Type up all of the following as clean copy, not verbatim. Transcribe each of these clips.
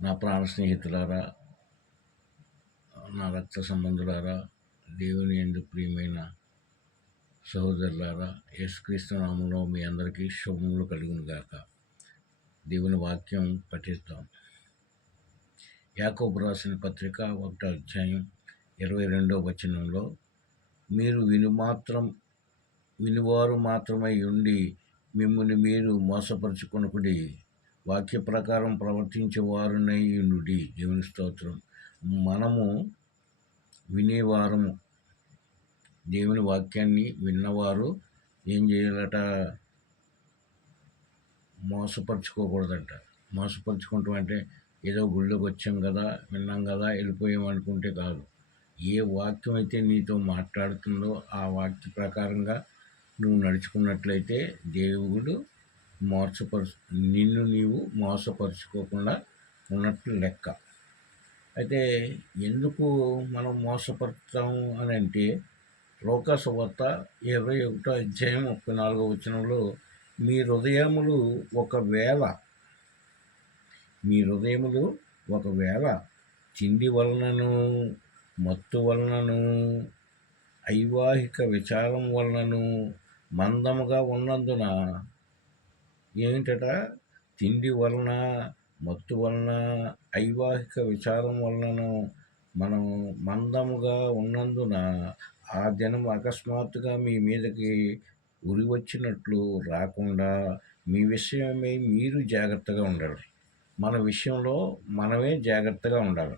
నా ప్రాణ స్నేహితులారా, నా రక్త సంబంధులారా, దేవుని యందు ప్రియమైన సహోదరులారా, యేసుక్రీస్తు నామములో మీ అందరికీ శుభములు కలుగును గాక. దేవుని వాక్యం పఠిస్తాం. యాకోబు రాసిన పత్రిక 1వ అధ్యాయం 22వ వచనంలో, మీరు వినువారు మాత్రమై ఉండి మిమ్మల్ని మీరు మోసపరుచుకొనకుడి, వాక్య ప్రకారం ప్రవర్తించేవారునై ఉండుడి. దేవుని స్తోత్రం. మనము వినేవారము, దేవుని వాక్యాన్ని విన్నవారు ఏం చేయాలట? మోసపరుచుకోకూడదంట. మోసపరుచుకుంటాం అంటే ఏదో గుళ్ళోకి వచ్చాం కదా, విన్నాం కదా, వెళ్ళిపోయాం అనుకుంటే కాదు. ఏ వాక్యం అయితే నీతో మాట్లాడుతుందో ఆ వాక్య ప్రకారంగా నువ్వు నడుచుకున్నట్లయితే దేవుడు నిన్ను నీవు మోసపరుచుకోకుండా ఉన్నట్లు లెక్క. అయితే ఎందుకు మనం మోసపరుస్తాము అని అంటే, లోకా సువార్త 21వ అధ్యాయం 34వ వచనంలో, మీ హృదయములు ఒకవేళ తిండి వలనను, మత్తు వలనను, ఐవాహిక విచారం వలనను మందముగా ఉన్నందున, ఏమిటట? తిండి వలన, మత్తు వలన, ఐవాహిక విచారం వలనను మనం మందముగా ఉన్నందున ఆ దినం అకస్మాత్తుగా మీ మీదకి ఉరి వచ్చినట్లు రాకుండా మీ విషయమై మీరు జాగ్రత్తగా ఉండాలి. మన విషయంలో మనమే జాగ్రత్తగా ఉండాలి.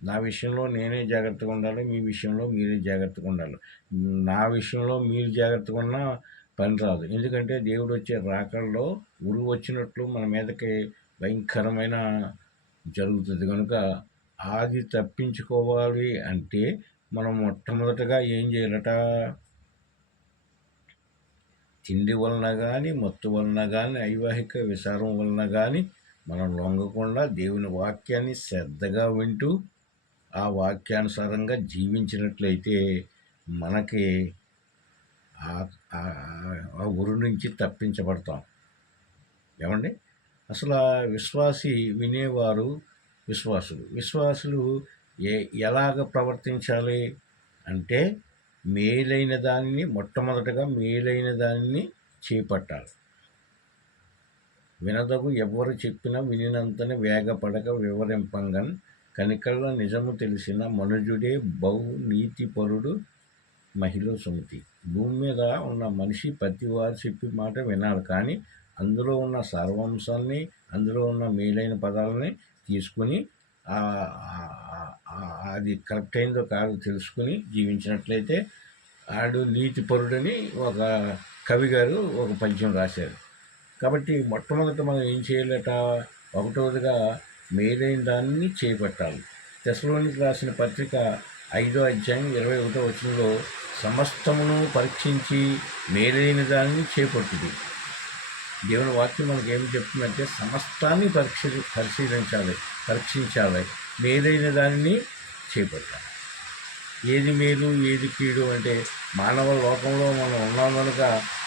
నా విషయంలో నేనే జాగ్రత్తగా ఉండాలి, మీ విషయంలో మీరే జాగ్రత్తగా ఉండాలి. నా విషయంలో మీరు జాగ్రత్తగా ఉన్నా పని రాదు. ఎందుకంటే దేవుడు వచ్చే రాకల్లో ఉరి వచ్చినట్లు మన మీదకి భయంకరమైన జరుగుతుంది. కనుక అది తప్పించుకోవాలి అంటే మనం మొట్టమొదటగా ఏం చేయాలట? తిండి వలన కానీ, మత్తు వలన కానీ, ఐవాహిక విచారం వలన కానీ మనం లొంగకుండా దేవుని వాక్యాన్ని శ్రద్ధగా వింటూ ఆ వాక్యానుసారంగా జీవించినట్లయితే మనకి ఆ ఉరి నుంచి తప్పించబడతాం. ఏమండి? అసలు విశ్వాసి వినేవారు విశ్వాసులు ఎలాగ ప్రవర్తించాలి అంటే, మొట్టమొదటగా మేలైన దానిని చేపట్టాలి. వినదగు ఎవ్వరు చెప్పినా వినినంతనే వేగపడక వివరింపంగన్, కనికల్లో నిజము తెలిసిన మనుజుడే బహు నీతిపరుడు మహిళ సుమతి. భూమి మీద ఉన్న మనిషి ప్రతివారు చెప్పి మాట వినాలి, కానీ అందులో ఉన్న సారాంశాన్ని, అందులో ఉన్న మేలైన పదాలని తీసుకుని అది కరెక్ట్ అయిందో కాదో తెలుసుకుని జీవించినట్లయితే ఆడు నీతిపరుడని ఒక కవి గారు ఒక పద్యం రాశారు. కాబట్టి మొట్టమొదట మనం ఏం చేయాలట? ఒకటోదిగా మేలైన దాన్ని చేపట్టాలి. తెస్సలోనికి రాసిన పత్రిక 5వ అధ్యాయం 21వ వచనంలో, సమస్తమును పరీక్షించి మేలైన దాన్ని చేపట్టుది. దేవుని వాక్యం మనకి ఏమి చెప్తుందంటే, సమస్తాన్ని పరీక్షించాలి, మేలైన దానిని చేపట్టాలి. ఏది మేలు ఏది కీడు అంటే, మానవ లోకంలో మనం ఉన్నాం కనుక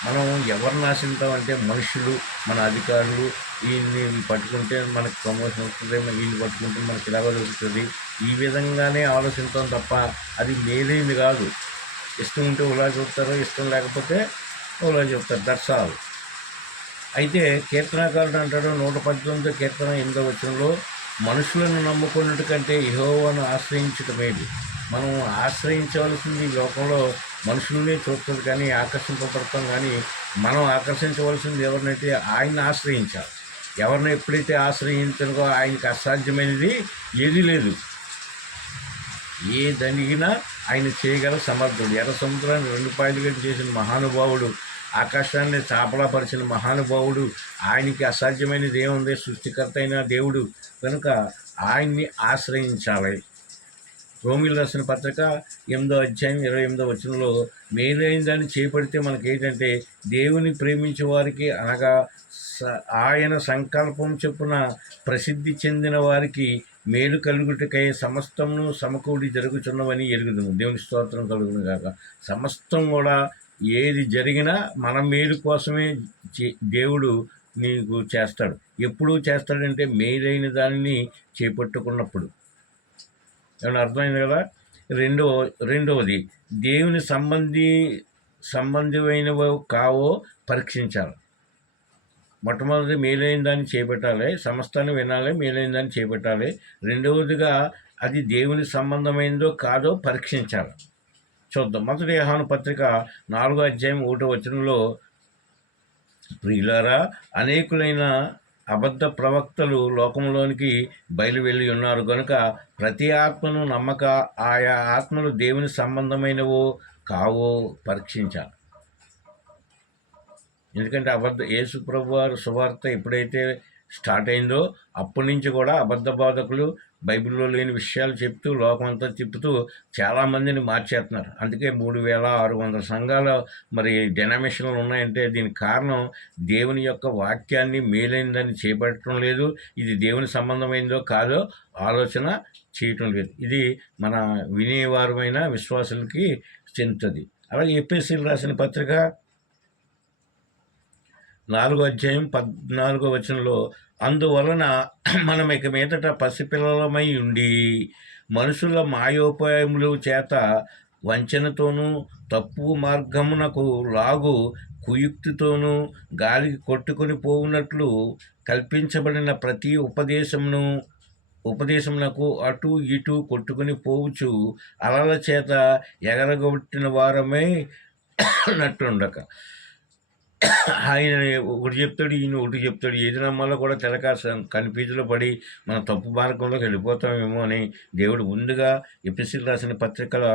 మనం ఎవరిని ఆశిస్తామంటే, మనుషులు, మన అధికారులు, వీళ్ళని పట్టుకుంటే మనకు ప్రమోషన్ వస్తుంది, వీళ్ళు పట్టుకుంటే మనకి ఇలాగ దొరుకుతుంది, ఈ విధంగానే ఆలోచిస్తాం తప్ప అది మేలైంది కాదు. ఇష్టం ఉంటే ఓలా చెప్తారు, ఇష్టం లేకపోతే ఓలా చెప్తారు. That's all. అయితే కీర్తనాకారుడు అంటాడు 118వ కీర్తన 8వ వచనంలో, మనుషులను నమ్ముకున్నట్టు కంటే యెహోవాను ఆశ్రయించుట మేలు. మనం ఆశ్రయించవలసింది ఈ లోకంలో మనుషుల్ని చూస్తుంది కానీ ఆకర్షింపబడతాం, కానీ మనం ఆకర్షించవలసింది ఎవరినైతే ఆయన్ని ఆశ్రయించాలి. ఎవరిని ఎప్పుడైతే ఆశ్రయించనుకో ఆయనకి అసాధ్యమైనది ఏదీ లేదు. ఏదడిగినా ఆయన చేయగల సమర్థుడు. ఎర్ర సముద్రాన్ని 2 పాయలుగా చేసిన మహానుభావుడు, ఆకాశాన్ని చాపలాపరిచిన మహానుభావుడు, ఆయనకి అసాధ్యమైనది ఏముంది? సృష్టికర్త అయిన దేవుడు. కనుక ఆయన్ని ఆశ్రయించాలి. రోమీయులకు రాసిన పత్రిక 8వ అధ్యాయం 28వ వచనంలో, మేలైన దాన్ని చేపడితే మనకేంటంటే, దేవుని ప్రేమించే వారికి, అనగా ఆయన సంకల్పం చొప్పున ప్రసిద్ధి చెందిన వారికి మేలు కలుగుటకై సమస్తమును సమకూడి జరుగుతున్నవని ఎరుగుదుము. దేవుని స్తోత్రం కలుగును గాక. సమస్తం కూడా ఏది జరిగినా మన మేలు కోసమే దేవుడు నీకు చేస్తాడు. ఎప్పుడు చేస్తాడంటే మేలైన దానిని చేపట్టుకున్నప్పుడు. ఏమన్నా అర్థమైంది కదా. రెండవది దేవుని సంబంధమైనవో కావో పరీక్షించాలి. మొట్టమొదటి మేలైన దాన్ని చేపట్టాలి, సమస్తాన్ని వినాలి, మేలైన దాన్ని చేపట్టాలి. రెండవదిగా అది దేవుని సంబంధమైనదో కాదో పరీక్షించాలి. చూద్దాం. మొదటి యోహాను పత్రిక 4:1 ప్రియులారా, అనేకులైన అబద్ధ ప్రవక్తలు లోకంలోనికి బయలువెళ్ళి ఉన్నారు కనుక ప్రతి ఆత్మను నమ్మక ఆయా ఆత్మలు దేవుని సంబంధమైనవో కావో పరీక్షించాలి. ఎందుకంటే యేసు ప్రభువారు సువార్త ఎప్పుడైతే స్టార్ట్ అయిందో అప్పటి నుంచి కూడా అబద్ధ బోధకులు బైబిల్లో లేని విషయాలు చెప్తూ లోకమంతా తిప్పుతూ చాలామందిని మార్చేస్తున్నారు. అందుకే 3600 సంఘాలు మరి డెనామినేషన్లు ఉన్నాయంటే దీనికి కారణం దేవుని యొక్క వాక్యాన్ని మేలైనదాన్ని చేపట్టడం లేదు, ఇది దేవుని సంబంధమైందో కాదో ఆలోచన చేయటం లేదు. ఇది మన వినేవారమైన విశ్వాసులకి చెందుతుంది. అలాగే ఎఫెసీయులకు రాసిన పత్రిక 4:14 అందువలన మనం ఇక మీదట పసిపిల్లలమై ఉండి మనుషుల మాయోపాయముల చేత వంచనతోనూ తప్పు మార్గమునకు లాగు కుయుక్తితోనూ గాలికి కొట్టుకొని పోవునట్లు కల్పించబడిన ప్రతి ఉపదేశమునకు అటు ఇటు కొట్టుకుని పోవచ్చు అలల చేత ఎగరగొట్టిన వారమై నట్టుండక. ఆయన ఒకటి చెప్తాడు, ఈయన ఒకటి చెప్తాడు. ఏది నమ్మాలో కూడా తెలక కన్ఫ్యూజ్లో పడి మన తప్పు మార్గంలోకి వెళ్ళిపోతామేమో అని దేవుడు ముందుగా ఎఫెసీయులకు రాసిన పత్రికలో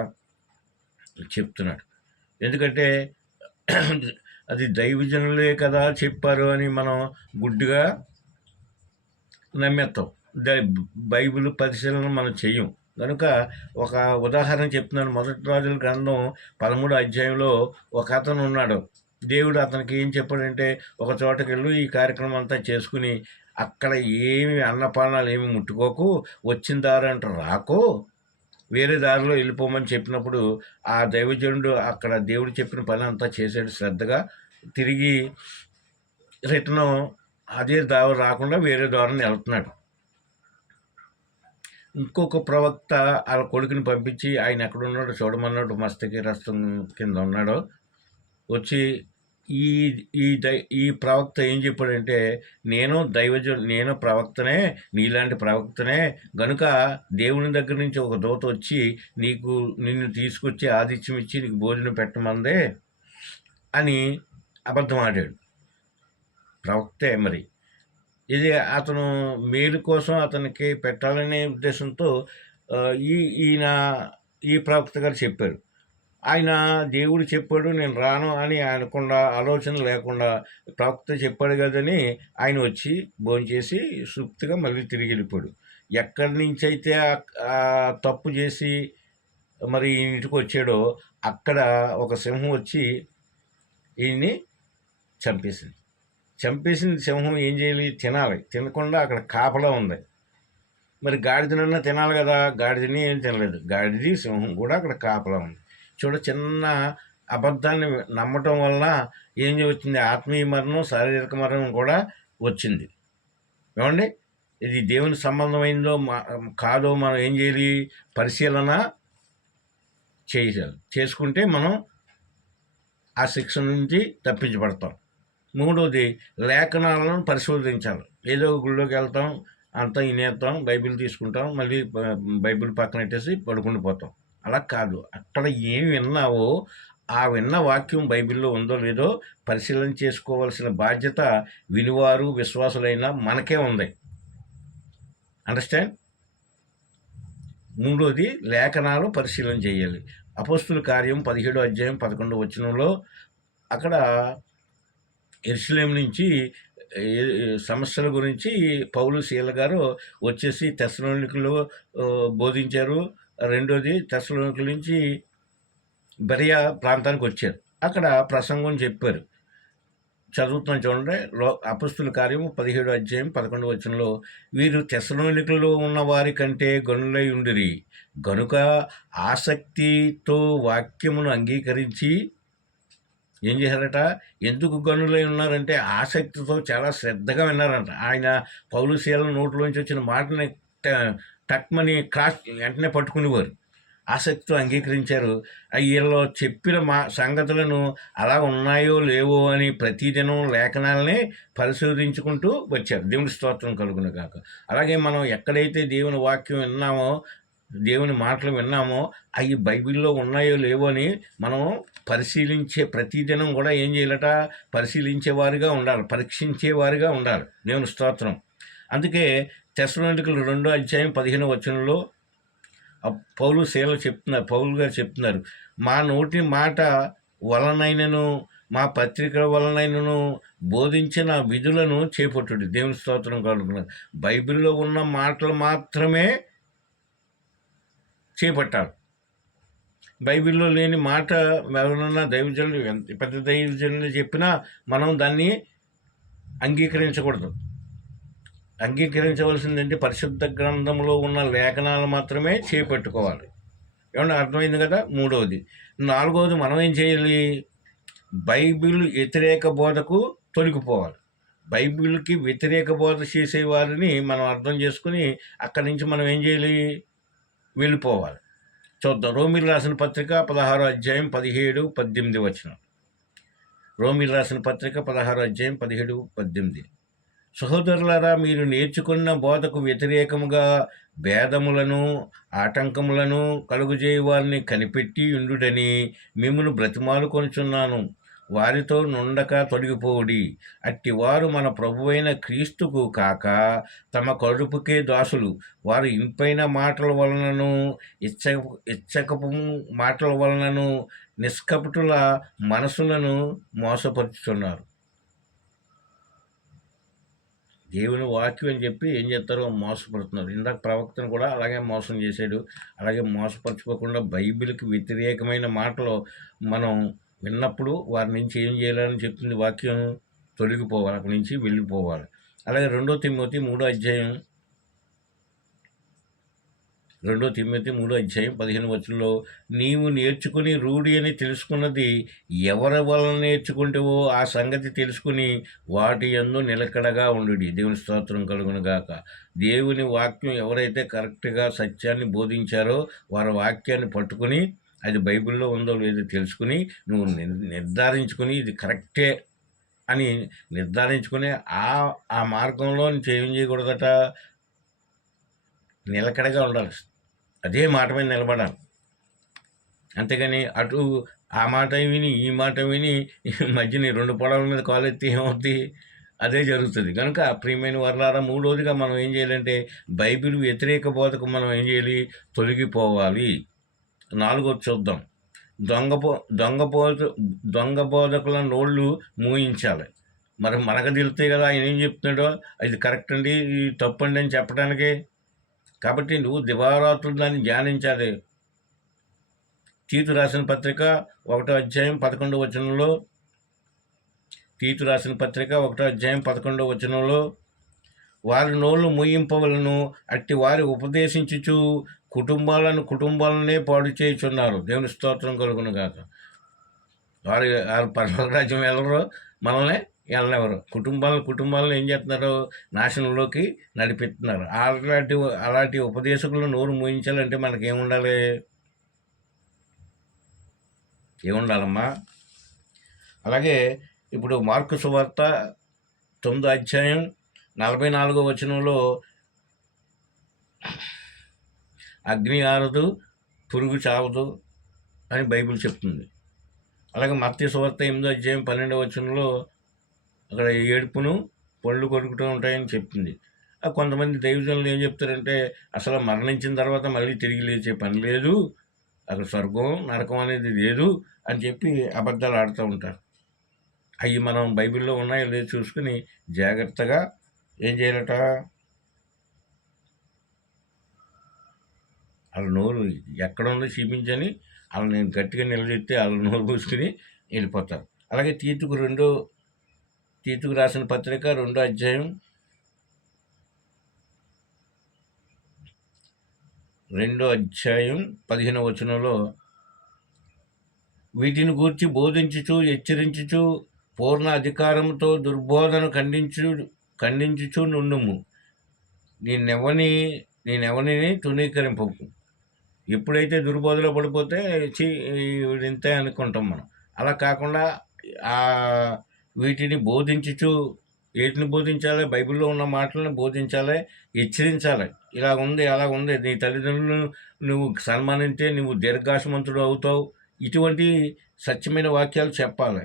చెప్తున్నాడు. ఎందుకంటే అది దైవజనులే కదా చెప్పారు అని మనం గుడ్డిగా నమ్మేస్తాం. బైబిల్ పరిశీలన మనం చెయ్యం కనుక ఒక ఉదాహరణ చెప్తున్నాను. మొదటి రాజుల గ్రంథం 13 ఒక అతను ఉన్నాడు. దేవుడు అతనికి ఏం చెప్పాడంటే ఒక చోటకి వెళ్ళు, ఈ కార్యక్రమం అంతా చేసుకుని అక్కడ ఏమి అన్నపానాలు ఏమి ముట్టుకోకు, వచ్చిన దారి అంటే రాకో, వేరే దారిలో వెళ్ళిపోమని చెప్పినప్పుడు ఆ దైవజనుడు అక్కడ దేవుడు చెప్పిన పని అంతా చేసాడు శ్రద్ధగా. తిరిగి రిటర్న్ అదే దారి రాకుండా వేరే దారిని వెళ్తున్నాడు. ఇంకొక ప్రవక్త వాళ్ళ కొడుకుని పంపించి ఆయన ఎక్కడున్నాడో చూడమన్నాడు. మస్తకి రస్తం కింద ఉన్నాడు. వచ్చి ఈ ప్రవక్త ఏం చెప్పాడంటే, నేను ప్రవక్తనే, నీలాంటి ప్రవక్తనే గనుక దేవుని దగ్గర నుంచి ఒక దూత వచ్చి నిన్ను తీసుకొచ్చి ఆతిథ్యం ఇచ్చి నీకు భోజనం పెట్టమందే అని అబద్ధం ఆడాడు. ప్రవక్తే మరి. ఇది అతను మేలు కోసం అతనికి పెట్టాలనే ఉద్దేశంతో ఈయన ఈ ప్రవక్త గారు చెప్పారు. ఆయన దేవుడు చెప్పాడు నేను రాను అని అనకుండా, ఆలోచన లేకుండా ప్రవక్త చెప్పాడు కదని ఆయన వచ్చి భోంచేసి సుప్తిగా మళ్ళీ తిరిగి వెళ్ళిపోయాడు. ఎక్కడి నుంచి అయితే తప్పు చేసి మరి ఇంటికి వచ్చాడో అక్కడ ఒక సింహం వచ్చి ఈయన్ని చంపేసిన సింహం ఏం చేయాలి? తినాలి. తినకుండా అక్కడ కాపలా ఉంది. మరి గాడిదనన్నా తినాలి కదా, గాడిదని ఏం తినలేదు. గాడిది సింహం కూడా అక్కడ కాపలా ఉంది. చిన్న అబద్ధాన్ని నమ్మటం వలన ఏం వచ్చింది? ఆత్మీయ మరణం, శారీరక మరణం కూడా వచ్చింది. ఏమండి, ఇది దేవుని సంబంధమైందో కాదో మనం ఏం చేయాలి? పరిశీలన చేసుకుంటే మనం ఆ శిక్ష నుంచి తప్పించబడతాం. మూడోది లేఖనాలను పరిశోధించాలి. ఏదో గుళ్ళోకి వెళ్తాం, అంతా వినేస్తాం, బైబిల్ తీసుకుంటాం, మళ్ళీ బైబిల్ పక్కన పెట్టేసి పడుకుండిపోతాం. అలా కాదు. అక్కడ ఏమి విన్నావో ఆ విన్న వాక్యం బైబిల్లో ఉందో లేదో పరిశీలన చేసుకోవాల్సిన బాధ్యత వినివారు విశ్వాసులైన మనకే ఉంది. అండర్స్టాండ్? మూడోది లేఖనాలు పరిశీలన చేయాలి. అపోస్తుల కార్యం 17:11 అక్కడ యెరూషలేము నుంచి సమస్యల గురించి పౌలు శీల గారు వచ్చేసి తెస్సలోనికలో బోధించారు. రెండోది తెస్సలోనికల నుంచి బెరయ ప్రాంతానికి వచ్చారు. అక్కడ ప్రసంగం చెప్పారు. చదువుతున్నాం చూడండి. అపోస్తుల కార్యము 17:11 వీరు తెస్సలోనికలో ఉన్న వారి కంటే గనులై ఉండిరి గనుక ఆసక్తితో వాక్యమును అంగీకరించి ఏం చేశారట? ఎందుకు గనులై ఉన్నారంటే ఆసక్తితో చాలా శ్రద్ధగా విన్నారంట. ఆయన పౌలు శీల నోట్లోంచి వచ్చిన మాటని టక్మని క్రాస్ వెంటనే పట్టుకునేవారు. ఆసక్తితో అంగీకరించారు. వీళ్ళు చెప్పిన సంగతులను అలా ఉన్నాయో లేవో అని ప్రతిదినం లేఖనాలనే పరిశోధించుకుంటూ వచ్చారు. దేవుని స్తోత్రం కలుగును గాక. అలాగే మనం ఎక్కడైతే దేవుని వాక్యం విన్నామో, దేవుని మాటలు విన్నామో అవి బైబిల్లో ఉన్నాయో లేవో అని మనం పరిశీలించే ప్రతిదినం కూడా ఏం చేయాలట? పరిశీలించేవారుగా ఉండాలి, పరీక్షించేవారుగా ఉండాలి. దేవుని స్తోత్రం. అందుకే తెస్సలోనికయులు 2:15 పౌలు గారు చెప్తున్నారు, మా నోటి మాట వలనైనను మా పత్రికల వలనైనను బోధించిన విధులను చేపట్టుడు. దేవుని స్తోత్రం కలుగుతున్నారు. బైబిల్లో ఉన్న మాటలు మాత్రమే చేపట్టాలి. బైబిల్లో లేని మాట ఎవరన్నా దైవజనులు, ఎంత పెద్ద దైవజనులు చెప్పినా మనం దాన్ని అంగీకరించకూడదు. అంగీకరించవలసిందంటే పరిశుద్ధ గ్రంథంలో ఉన్న లేఖనాలు మాత్రమే చేపట్టుకోవాలి. ఏమన్నా అర్థమైంది కదా? మూడవది. నాలుగవది, మనం ఏం చేయాలి? బైబిల్ వ్యతిరేక బోధకు తొలగిపోవాలి. బైబిల్కి వ్యతిరేక బోధ చేసే వారిని మనం అర్థం చేసుకుని అక్కడి నుంచి మనం ఏం చేయాలి? వెళ్ళిపోవాలి. చూద్దాం. రోమీలు రాసిన పత్రిక 16:17-18. రోమీలు రాసిన పత్రిక 16:17-18. సహోదరులారా, మీరు నేర్చుకున్న బోధకు వ్యతిరేకముగా భేదములను ఆటంకములను కలుగుజేయ వారిని కనిపెట్టి ఉండుడని మిమ్మును బ్రతిమాలుకొనుచున్నాను. వారితో నుండక తొలగిపోవుడి. అట్టివారు మన ప్రభువైన క్రీస్తుకు కాక తమ కడుపుకే దాసులు. వారు ఇంపైన మాటల వలనను ఇచ్చకపు మాటల వలనను నిష్కపటుల మనసులను మోసపరుచుతున్నారు. దేవుని వాక్యం అని చెప్పి ఏం చేస్తారో మోసపడుతున్నారు. ఇందాక ప్రవక్తను కూడా అలాగే మోసం చేశాడు. అలాగే మోసపరచుకోకుండా బైబిల్కి వ్యతిరేకమైన మాటలు మనం విన్నప్పుడు వారి నుంచి ఏం చేయాలని చెప్తుంది వాక్యం? తొలగిపోవాలి, అక్కడి నుంచి వెళ్ళిపోవాలి. అలాగే 2 తిమోతి 3:15 నీవు నేర్చుకుని రూఢి అని తెలుసుకున్నది ఎవరి వలన నేర్చుకుంటావో ఆ సంగతి తెలుసుకుని వాటి యందు నిలకడగా ఉండు. దేవుని స్తోత్రం కలుగును గాక. దేవుని వాక్యం ఎవరైతే కరెక్ట్గా సత్యాన్ని బోధించారో వారి వాక్యాన్ని పట్టుకుని అది బైబిల్లో ఉందో లేదో తెలుసుకుని నువ్వు నిర్ధారించుకుని ఇది కరెక్టే అని నిర్ధారించుకుని ఆ మార్గంలో నుంచి ఏం చేయకూడదట? నిలకడగా ఉండాలి. అదే మాట మీద నిలబడాలి. అంతేగాని అటు ఆ మాట విని ఈ మాట విని మధ్యని 2 పొడవుల మీద కాలెత్తి ఏమవుతుంది? అదే జరుగుతుంది. కనుక ప్రియమైన వర్లారా, మూడవదిగా మనం ఏం చేయాలంటే బైబిల్ వ్యతిరేక బోధకు మనం ఏం చేయాలి? తొలగిపోవాలి. 4వది చూద్దాం. దొంగ బోధకుల నోళ్ళు మూయించాలి. మరి మనకు తెలుస్తాయి కదా ఆయన ఏం చెప్తున్నాడో, ఇది కరెక్ట్ అండి, ఇది తప్పండి అని చెప్పడానికి. కాబట్టి నువ్వు దివారాత్రులు దాన్ని ధ్యానించాలి. తీతు రాసిన పత్రిక 1:11 తీతు రాసిన పత్రిక 1:11 వారి నోళ్ళు మూయింపవలను, అట్టి వారి ఉపదేశించుచు కుటుంబాలనే పాడు చేయుచున్నారు. దేవుని స్తోత్రం కలుగును గాక. వారు పరలోక రాజ్యం వెళ్ళరు, మనల్ని వెళ్ళనివ్వరు. కుటుంబాలను ఏం చేస్తున్నారు? నాశనంలోకి నడిపిస్తున్నారు. అలాంటి ఉపదేశకులు నోరు మూయించాలంటే మనకేముండాలి? ఏముండాలమ్మా? అలాగే ఇప్పుడు మార్కు సువార్త 9:44 అగ్ని ఆరదు, పురుగు చావదు అని బైబిల్ చెప్తుంది. అలాగే మత్తయి సువార్త 8:12 అక్కడ ఏడుపును పళ్ళు కొరుకుతూ ఉంటాయని చెప్తుంది. కొంతమంది దైవజనులు ఏం చెప్తారంటే అసలు మరణించిన తర్వాత మళ్ళీ తిరిగి లేచే పని లేదు, అక్కడ స్వర్గం నరకం అనేది లేదు అని చెప్పి అబద్ధాలు ఆడుతూ ఉంటారు. అవి మనం బైబిల్లో ఉన్నాయో లేదో చూసుకుని జాగ్రత్తగా ఏం చేయాలట? వాళ్ళ నోరు ఎక్కడ ఉందో చూపించని వాళ్ళని నేను గట్టిగా నిలదెత్తే వాళ్ళ నోరు పూసుకుని వెళ్ళిపోతారు. అలాగే తీతుకు రాసిన పత్రిక 2:15 వీటిని గూర్చి బోధించుచు హెచ్చరించుచు పూర్ణ అధికారంతో దుర్బోధన ఖండించుచు నుండుము. నేనెవని నేనెవరిని తృణీకరింపకు. ఎప్పుడైతే దుర్బోధలో పడిపోతే ఇంతే అనుకుంటాం మనం. అలా కాకుండా ఆ వీటిని బోధించుచు, ఏటిని బోధించాలి? బైబిల్లో ఉన్న మాటలను బోధించాలి, హెచ్చరించాలి. ఇలా ఉంది, అలా ఉంది, నీ తల్లిదండ్రులను నువ్వు సన్మానించే నువ్వు దీర్ఘాయుష్మంతుడు అవుతావు. ఇటువంటి సత్యమైన వాక్యాలు చెప్పాలి.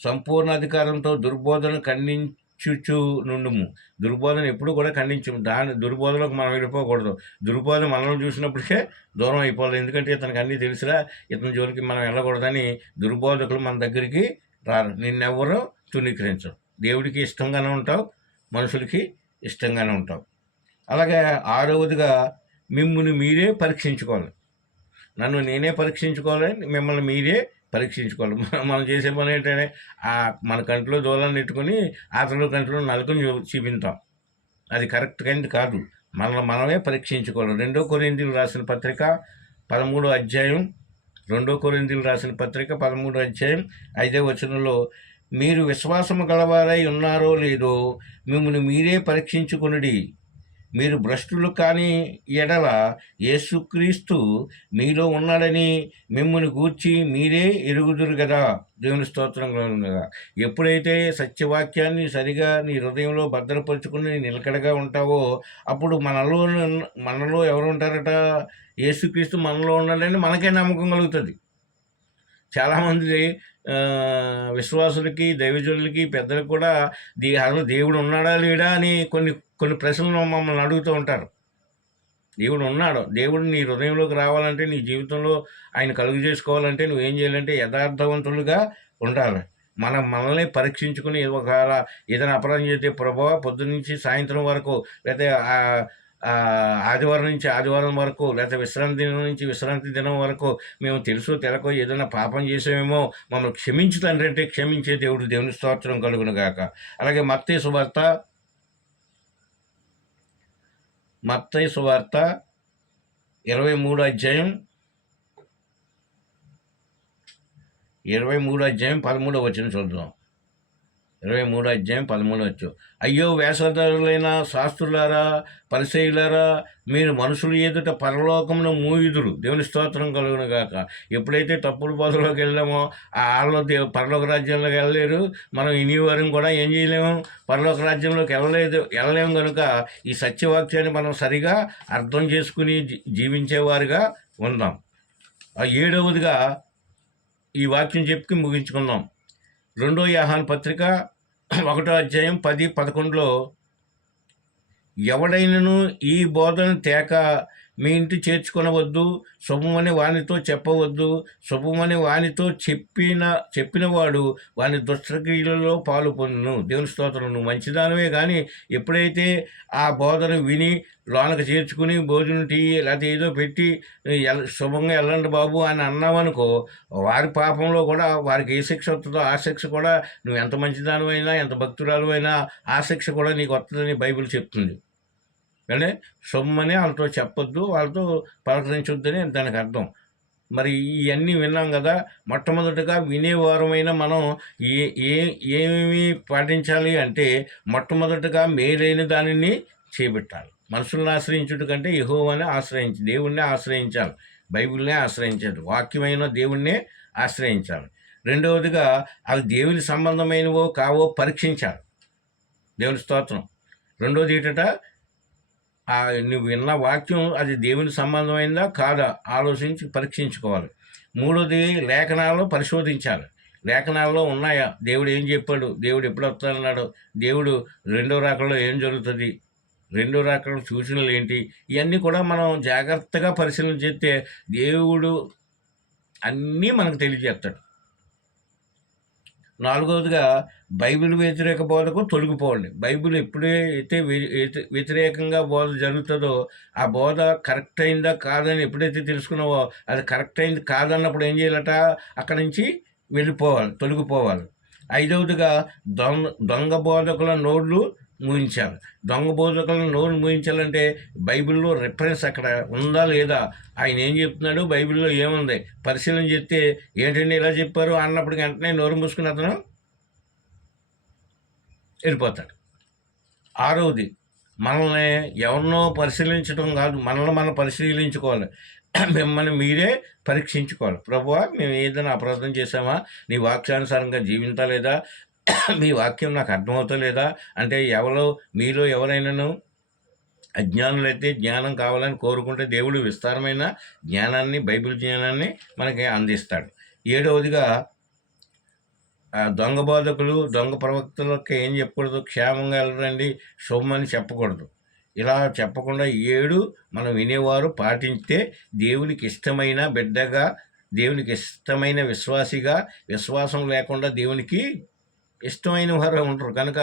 సంపూర్ణ అధికారంతో దుర్బోధన ఖండించుచు నుండుము. దుర్బోధన ఎప్పుడు కూడా ఖండించము. దుర్బోధనకు మనం వెళ్ళిపోకూడదు. దుర్బోధన మనల్ని చూసినప్పటికే దూరం అయిపోవాలి. ఎందుకంటే ఇతనికి అన్నీ తెలుసురా, ఇతని జోలికి మనం వెళ్ళకూడదని దుర్బోధకులు మన దగ్గరికి రారు. నిన్నెవ్వరూ తృణీకరించరు. దేవుడికి ఇష్టంగానే ఉంటావు, మనుషులకి ఇష్టంగానే ఉంటావు. అలాగే 6వదిగా మిమ్మల్ని మీరే పరీక్షించుకోవాలి. నన్ను నేనే పరీక్షించుకోవాలి, మిమ్మల్ని మీరే పరీక్షించుకోవాలి. మనం చేసే పని ఏంటంటే మన కంట్లో దూలాన్ని నెట్టుకొని అతని కంట్లో నలుకని చూపించాం. అది కరెక్ట్ కాదు. మనమే పరీక్షించుకోవాలి. 2 కొరింథీయులకు రాసిన పత్రిక 13వ అధ్యాయం 2 కొరింథీయులకు రాసిన పత్రిక 13వ అధ్యాయం 5వ వచనంలో, మీరు విశ్వాసము గలవారై ఉన్నారో లేదో మిమ్మల్ని మీరే పరీక్షించుకొనుడి. మీరు భ్రష్టులు కాని ఎడల యేసుక్రీస్తు మీలో ఉన్నాడని మిమ్మల్ని గూర్చి మీరే ఎరుగుదురు కదా. దేవుని స్తోత్రం కలుగునుగాక. ఎప్పుడైతే సత్యవాక్యాన్ని సరిగా నీ హృదయంలో భద్రపరుచుకుని నిలకడగా ఉంటావో అప్పుడు మనలో ఎవరు ఉంటారట? యేసుక్రీస్తు మనలో ఉన్నాడని మనకే నమ్మకం కలుగుతుంది. చాలామంది విశ్వాసులకి, దైవజనులకి, పెద్దలకు కూడా అసలు దేవుడు ఉన్నాడా లేడా అని కొన్ని ప్రశ్నలు మమ్మల్ని అడుగుతూ ఉంటారు. దేవుడు ఉన్నాడు. దేవుడు నీ హృదయంలోకి రావాలంటే, నీ జీవితంలో ఆయన కలుగు చేసుకోవాలంటే నువ్వేం చేయాలంటే యథార్థవంతులుగా ఉండాలి. మనల్ని పరీక్షించుకుని ఒకవేళ ఏదైనా అపరాధం చేస్తే, ప్రభువా పొద్దున్నుంచి సాయంత్రం వరకు, లేకపోతే ఆదివారం నుంచి ఆదివారం వరకు, లేకపోతే విశ్రాంతి దినం నుంచి విశ్రాంతి దినం వరకు మేము తెలుసో తెలకో ఏదైనా పాపం చేసామేమో మమ్మల్ని క్షమించు తండ్రి అంటే క్షమించే దేవుడు. దేవుని స్తోత్రం కలుగును గాక. అలాగే మత్తయి సువార్త 23వ అధ్యాయం 13వ వచనం చూద్దాం. 23వ అధ్యాయం 13వ వచనం. అయ్యో వేషధారులైన శాస్త్రులారా, పరిసయ్యులారా, మీరు మనుషులు ఎదుట పరలోకమును మూయుదురు. దేవుని స్తోత్రం కలుగును గాక. ఎప్పుడైతే తప్పుడు బోధలోకి వెళ్ళామో వాళ్ళు పరలోక రాజ్యంలోకి వెళ్ళలేరు. మనం ఇనివారం కూడా ఏం చేయలేము, పరలోక రాజ్యంలోకి వెళ్ళలేము. కనుక ఈ సత్యవాక్యాన్ని మనం సరిగా అర్థం చేసుకుని జీవించేవారుగా ఉందాం. 7వదిగా ఈ వాక్యం చెప్పి ముగించుకుందాం. 2వ యోహాను పత్రిక 1వ అధ్యాయం 10-11లో, ఎవడైనను ఈ బోధన తేక మీ ఇంటి చేర్చుకొనవద్దు, శుభమని వానితో చెప్పవద్దు. శుభమని వానితో చెప్పిన వాడు వాని దుష్టక్రియలలో పాలు పొందును. దేవుని స్తోత్రం. నువ్వు మంచిదానవే కానీ ఎప్పుడైతే ఆ బోధన విని లోనకు చేర్చుకుని భోజనం టీ లేకపోతే ఏదో పెట్టి శుభంగా వెళ్ళండి బాబు అని అన్నావనుకో, వారి పాపంలో కూడా వారికి ఏ శిక్ష వస్తుందో ఆ శిక్ష కూడా, నువ్వు ఎంత మంచిదానమైనా ఎంత భక్తురాలు అయినా ఆ శిక్ష కూడా నీకు వస్తుందని బైబిల్ చెప్తుంది. అంటే సొమ్మని వాళ్ళతో చెప్పొద్దు, వాళ్ళతో పలకరించొద్దని దానికి అర్థం. మరి ఇవన్నీ విన్నాం కదా. మొట్టమొదటిగా వినేవారమైన మనం ఏమేమి పాటించాలి అంటే, మొట్టమొదటిగా మేలైన దానిని చేపట్టాలి. మనుషులను ఆశ్రయించుట కంటే యెహోవాని దేవుణ్ణి ఆశ్రయించాలి. బైబిల్నే ఆశ్రయించాలి. వాక్యమైన దేవుణ్ణే ఆశ్రయించాలి. 2వదిగా అవి దేవుని సంబంధమైనవో కావో పరీక్షించాలి. దేవుని స్తోత్రం. 2వది ఏంటట, నువ్వు విన్న వాక్యం అది దేవుని సంబంధమైందా కాదా ఆలోచించి పరీక్షించుకోవాలి. 3వది లేఖనాల్లో పరిశోధించాలి. లేఖనాల్లో ఉన్నాయా? దేవుడు ఏం చెప్పాడు? దేవుడు ఎప్పుడు వస్తానన్నాడు? దేవుడు 2వ రాకడలో ఏం జరుగుతుంది? 2వ రాకడలో సూచనలు ఏంటి? ఇవన్నీ కూడా మనం జాగ్రత్తగా పరిశీలన చేస్తే దేవుడు అన్నీ మనకు తెలియజేస్తాడు. 4వదిగా బైబిల్ వ్యతిరేక బోధకు తొలగిపోండి. బైబిల్ ఎప్పుడైతే వ్యతిరేకంగా బోధ జరుగుతుందో ఆ బోధ కరెక్ట్ అయిందా కాదని ఎప్పుడైతే తెలుసుకున్నావో అది కరెక్ట్ అయింది కాదన్నప్పుడు ఏం చేయాలట? అక్కడి నుంచి తొలగిపోవాలి. 5వదిగా దొంగ బోధకుల నోళ్ళు మూయించాలి. దొంగ బోధకులను నోరు మూయించాలంటే బైబిల్లో రిఫరెన్స్ అక్కడ ఉందా లేదా, ఆయన ఏం చెప్తున్నాడు, బైబిల్లో ఏముంది పరిశీలన చేస్తే ఏంటంటే ఇలా చెప్పారు అన్నప్పటికీ వెంటనే నోరు మూసుకుని అతను వెళ్ళిపోతాడు. ఆరవది, మనల్ని ఎవరినో పరిశీలించడం కాదు, మనల్ని మనం పరిశీలించుకోవాలి. మిమ్మల్ని మీరే పరీక్షించుకోవాలి. ప్రభువా, మేము ఏదైనా అపరాధం చేసామా, నీ వాక్యానుసారంగా జీవించలేదా, మీ వాక్యం నాకు అర్థమవుతలేదా అంటే మీలో ఎవరైనాను అజ్ఞానులైతే జ్ఞానం కావాలని కోరుకుంటే దేవుడు విస్తారమైన జ్ఞానాన్ని, బైబిల్ జ్ఞానాన్ని మనకి అందిస్తాడు. ఏడవదిగా దొంగ బోధకులు, దొంగ ప్రవక్తలకు ఏం చెప్పకూడదు, క్షేమంగా వెళ్ళరండి, శుభమని చెప్పకూడదు. ఇలా చెప్పకుండా 7 మనం వినేవారు పాటించితే దేవునికి ఇష్టమైన బిడ్డగా, దేవునికి ఇష్టమైన విశ్వాసిగా, విశ్వాసం లేకుండా దేవునికి ఇష్టమైన వారు ఉంటారు. కనుక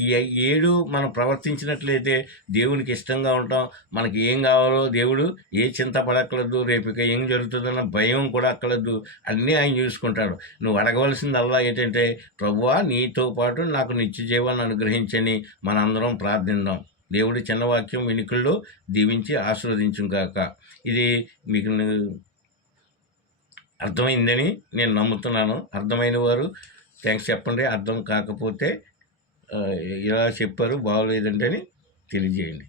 ఈ 7 మనం ప్రవర్తించినట్లయితే దేవునికి ఇష్టంగా ఉంటాం. మనకి ఏం కావాలో దేవుడు ఏ చింత పడక్కర్లేదు, రేపు ఇక ఏం జరుగుతుందన్న భయం కూడా అక్కర్లేదు, అన్నీ ఆయన చూసుకుంటాడు. నువ్వు అడగవలసిందల్లా ఏంటంటే, ప్రభువా నీతో పాటు నాకు నిత్య జీవాన్ని అనుగ్రహించని మనందరం ప్రార్థిద్దాం. దేవుడి చిన్న వాక్యం వినికిల్లో దీవించి ఆశీర్వదించును గాక. ఇది మీకు అర్థమైందని నేను నమ్ముతున్నాను. అర్థమైన వారు థ్యాంక్స్ చెప్పండి. అర్థం కాకపోతే ఇలా చెప్పారు బాగోలేదంటే తెలియజేయండి.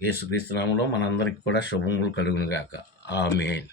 యేసుక్రీస్తు నామములో మనందరికీ కూడా శుభములు కలుగును గాక. ఆమేన్.